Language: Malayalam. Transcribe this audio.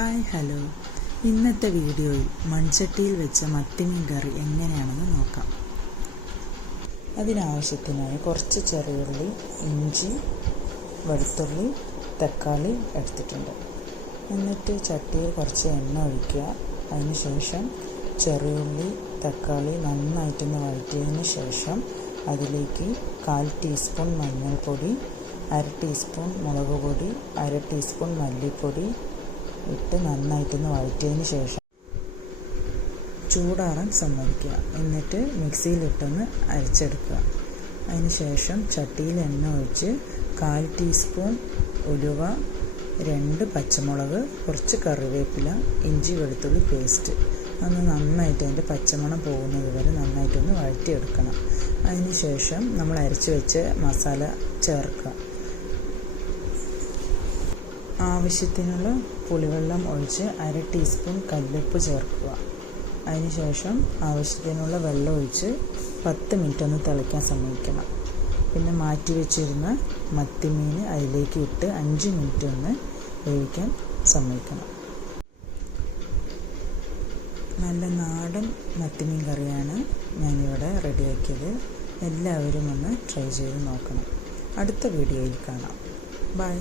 ഹായ് ഹലോ, ഇന്നത്തെ വീഡിയോയിൽ മൺചട്ടിയിൽ വെച്ച മത്തിമീൻ കറി എങ്ങനെയാണെന്ന് നോക്കാം. അതിനാവശ്യത്തിനായി കുറച്ച് ചെറിയുള്ളി, ഇഞ്ചി, വെളുത്തുള്ളി, തക്കാളി എടുത്തിട്ടുണ്ട്. എന്നിട്ട് ചട്ടിയിൽ കുറച്ച് എണ്ണ ഒഴിക്കുക. അതിനുശേഷം ചെറിയുള്ളി, തക്കാളി നന്നായിട്ടൊന്ന് വഴറ്റിയതിന് ശേഷം അതിലേക്ക് 1/4 ടീസ്പൂൺ മഞ്ഞൾപ്പൊടി, 1/2 ടീസ്പൂൺ മുളക് പൊടി, 1/2 ടീസ്പൂൺ മല്ലിപ്പൊടി ഇട്ട് നന്നായിട്ടൊന്ന് വഴറ്റിയതിന് ശേഷം ചൂടാറാൻ സമ്മതിക്കുക. എന്നിട്ട് മിക്സിയിലിട്ടൊന്ന് അരച്ചെടുക്കുക. അതിന് ശേഷം ചട്ടിയിൽ എണ്ണ ഒഴിച്ച് 1/4 ടീസ്പൂൺ ഉലുവ, 2 പച്ചമുളക്, കുറച്ച് കറിവേപ്പില, ഇഞ്ചി വെളുത്തുള്ളി പേസ്റ്റ് അതൊന്ന് നന്നായിട്ട് അതിൻ്റെ പച്ചമണം പോകുന്നത് വരെ നന്നായിട്ടൊന്ന് വഴറ്റിയെടുക്കണം. അതിന് ശേഷം നമ്മൾ അരച്ച് വെച്ച മസാല ചേർക്കുക. ആവശ്യത്തിനുള്ള പുളിവെള്ളം ഒഴിച്ച് 1/2 ടീസ്പൂൺ കല്ലുപ്പ് ചേർക്കുക. അതിനുശേഷം ആവശ്യത്തിനുള്ള വെള്ളം ഒഴിച്ച് 10 മിനിറ്റ് ഒന്ന് തിളയ്ക്കാൻ സമ്മതിക്കണം. പിന്നെ മാറ്റി വെച്ചിരുന്ന മത്തിമീൻ അതിലേക്ക് ഇട്ട് 5 മിനിറ്റ് ഒന്ന് വേവിക്കാൻ സമ്മതിക്കണം. നല്ല നാടൻ മത്തിമീൻ കറിയാണ് ഞാനിവിടെ റെഡിയാക്കിയത്. എല്ലാവരും ഒന്ന് ട്രൈ ചെയ്ത് നോക്കണം. അടുത്ത വീഡിയോയിൽ കാണാം. ബൈ.